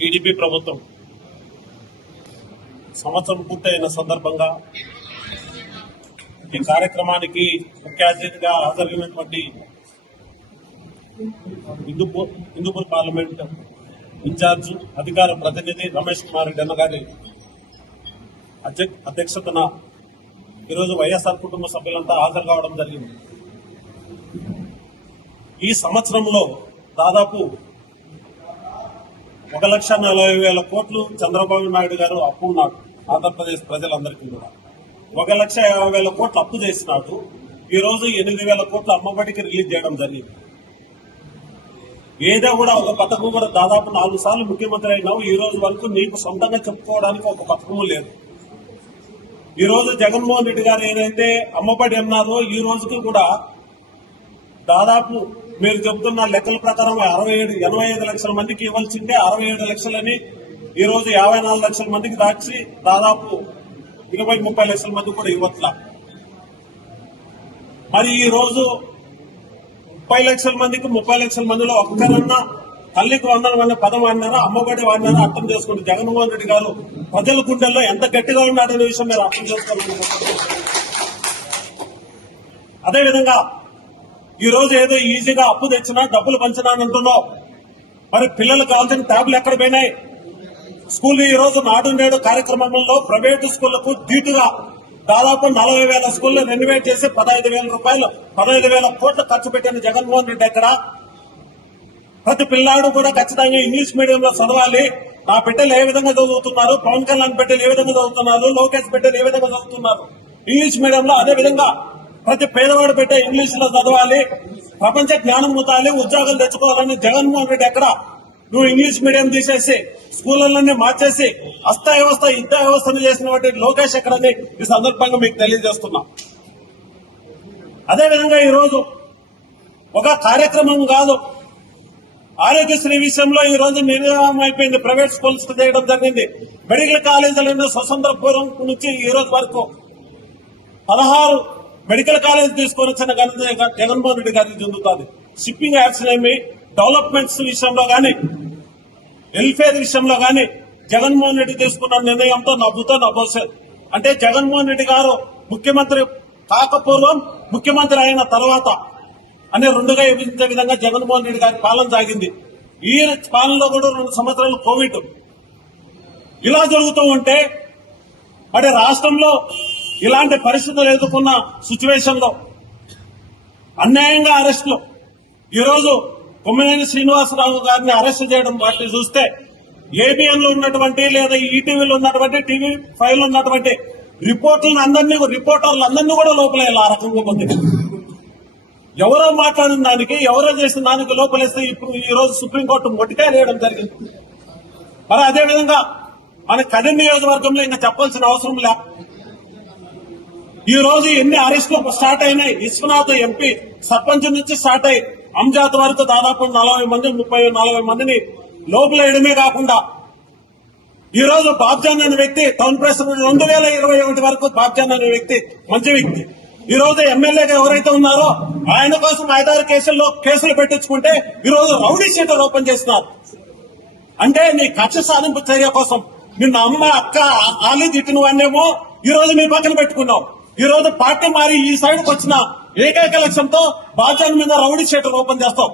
TDP ప్రభుత్వం సంవత్సరం పూర్తయిన సందర్భంగా ఈ కార్యక్రమానికి ముఖ్య అతిథిగా హాజరైనటువంటి హిందూపూర్ హిందూపూర్ పార్లమెంట్ ఇన్ఛార్జ్ అధికార ప్రతినిధి రమేష్ కుమార్ రెడ్డి గారి అధ్య- అధ్యక్షతన ఈరోజు వైఎస్ఆర్ కుటుంబ సభ్యులంతా హాజరు కావడం జరిగింది. ఈ సంవత్సరంలో దాదాపు ఒక లక్ష నలభై వేల కోట్లు చంద్రబాబు నాయుడు గారు అప్పు ఉన్నాడు ఆంధ్రప్రదేశ్ ప్రజలందరికీ కూడా. ఒక లక్ష యాభై వేల కోట్లు అప్పు చేసినాడు. ఈ రోజు ఎనిమిది వేల కోట్లు అమ్మబడికి రిలీజ్ చేయడం జరిగింది. ఏదో కూడా ఒక పథకం కూడా దాదాపు నాలుగు సార్లు ముఖ్యమంత్రి అయినావు. ఈ రోజు వరకు నీకు సొంతంగా చెప్పుకోవడానికి ఒక పథకము లేదు. ఈ రోజు జగన్మోహన్ రెడ్డి గారు ఏదైతే అమ్మబడి అన్నారో ఈ రోజుకి కూడా దాదాపు మీరు చెబుతున్న లెక్కల ప్రకారం అరవై ఏడు ఎనభై ఐదు లక్షల మందికి ఇవ్వాల్సిందే. అరవై ఏడు లక్షలని ఈ రోజు యాభై నాలుగు లక్షల మందికి దాచి దాదాపు ఇరవై ముప్పై లక్షల మంది కూడా ఇవ్వట్లా. మరి ఈ రోజు ముప్పై లక్షల మందికి ముప్పై లక్షల మందిలో ఒక్కరన్నా తల్లికి వందనం అనే పదం అన్నారా అమ్మఒడి వాడినారా అర్థం చేసుకోండి. జగన్మోహన్ రెడ్డి గారు ప్రజల గుండెల్లో ఎంత గట్టిగా ఉన్నాడనే విషయం మీరు అర్థం చేసుకోవాలి అదేవిధంగా ఈ రోజు ఏదో ఈజీగా అప్పు తెచ్చినా డబ్బులు పంచినా అని అంటున్నావు. మరి పిల్లలు కావాల్సిన ట్యాబ్లు ఎక్కడ పోయినాయి? స్కూల్ ఈ రోజు నాడు నేడు కార్యక్రమంలో ప్రైవేటు స్కూళ్ళకు ధీటుగా దాదాపు నలభై వేల స్కూళ్ళు రెన్యువేట్ చేసి పదహైదు వేల రూపాయలు పదహైదు వేల కోట్లు ఖర్చు పెట్టిన జగన్మోహన్ రెడ్డి ఎక్కడ? ప్రతి పిల్లాడు కూడా ఖచ్చితంగా ఇంగ్లీష్ మీడియంలో చదవాలి. నా బిడ్డలు ఏ విధంగా చదువుతున్నారు? పవన్ కళ్యాణ్ బిడ్డలు ఏ విధంగా చదువుతున్నారు? లోకేష్ బిడ్డలు ఏ విధంగా చదువుతున్నారు? ఇంగ్లీష్ మీడియంలో అదే విధంగా ప్రతి పేదవాడు బిడ్డ ఇంగ్లీష్లో చదవాలి ప్రపంచ జ్ఞానం పొందాలి ఉద్యోగాలు తెచ్చుకోవాలని జగన్మోహన్ రెడ్డి ఎక్కడ? నువ్వు ఇంగ్లీష్ మీడియం తీసేసి స్కూళ్ళన్నీ మార్చేసి అస్త వ్యవస్థ యుద్ధ వ్యవస్థను చేసిన వాటి లోకేష్ ఎక్కడని ఈ సందర్భంగా మీకు తెలియజేస్తున్నా. అదేవిధంగా ఈరోజు ఒక కార్యక్రమం కాదు. ఆరోగ్యశ్రీ విషయంలో ఈ రోజు నిర్ణయం అయిపోయింది. ప్రైవేట్ స్కూల్స్ చేయడం జరిగింది. మెడికల్ కాలేజీల స్వతంత్ర పూర్వం నుంచి ఈ రోజు వరకు పదహారు మెడికల్ కాలేజ్ తీసుకొని వచ్చిన ఘనత జగన్మోహన్ రెడ్డి గారికి చెందుతుంది. షిప్పింగ్ యాప్స్ ఏమి డెవలప్మెంట్స్ విషయంలో కానీ వెల్ఫేర్ విషయంలో కానీ జగన్మోహన్ రెడ్డి తీసుకున్న నిర్ణయంతో నవ్వుతో నవ్వోసారు అంటే జగన్మోహన్ రెడ్డి గారు ముఖ్యమంత్రి కాకపూర్వం ముఖ్యమంత్రి అయిన తర్వాత అనే రెండుగా విభజించే విధంగా జగన్మోహన్ రెడ్డి గారి పాలన సాగింది. ఈ పాలనలో కూడా రెండు సంవత్సరాలు కోవిడ్. ఇలా జరుగుతూ ఉంటే మరి రాష్ట్రంలో ఇలాంటి పరిస్థితులు ఎదుర్కొన్న సిచ్యువేషన్లో అన్యాయంగా అరెస్టులు. ఈరోజు కొమ్మినేని శ్రీనివాసరావు గారిని అరెస్ట్ చేయడం వాటిని చూస్తే ఏబిఎన్లో ఉన్నటువంటి లేదా ఈటీవీలో ఉన్నటువంటి టీవీ ఫైవ్ ఉన్నటువంటి రిపోర్టులను అందరినీ రిపోర్టర్లు అందరినీ కూడా లోపల ఆ రకంగా ఉంది ఎవరో మాట్లాడిన దానికి ఎవరో చేసిన దానికి లోపలేస్తే ఇప్పుడు ఈ రోజు సుప్రీంకోర్టు మొట్టికాయ వేయడం జరిగింది. మరి అదేవిధంగా మన కదిరి నియోజకవర్గంలో ఇంకా చెప్పాల్సిన అవసరం లే. ఈ రోజు ఎన్ని అరెస్టులు స్టార్ట్ అయినాయి? విశ్వనాథ్ ఎంపీ సర్పంచ్ నుంచి స్టార్ట్ అయ్యి అంజాద్ వరకు దాదాపు నలభై మంది ముప్పై నలభై మందిని లోపల లోపలేయడమే కాకుండా ఈ రోజు బాబ్జాన్ అనే వ్యక్తి టౌన్ ప్రెసిడెంట్ రెండు వేల ఇరవై ఒకటి వరకు బాబ్జాన్ అనే వ్యక్తి మంచి వ్యక్తి. ఈ రోజు ఎమ్మెల్యేగా ఎవరైతే ఉన్నారో ఆయన కోసం ఐదారు కేసుల్లో కేసులు పెట్టించుకుంటే ఈ రోజు రౌడీ షీటర్ ఓపెన్ చేస్తున్నారు. అంటే నీ కక్ష సాధింపు చర్య కోసం నిన్న అమ్మ అక్క ఆలి తిట్టిన వాడినేమో ఈ రోజు మీ పక్కన పెట్టుకున్నావు. ఈ రోజు పార్టీ మారి ఈ సైడ్కి వచ్చిన ఏకైక లక్ష్యంతో బాధ్యాన్ని మీద రౌడీ షీటర్ ఓపెన్ చేస్తాం.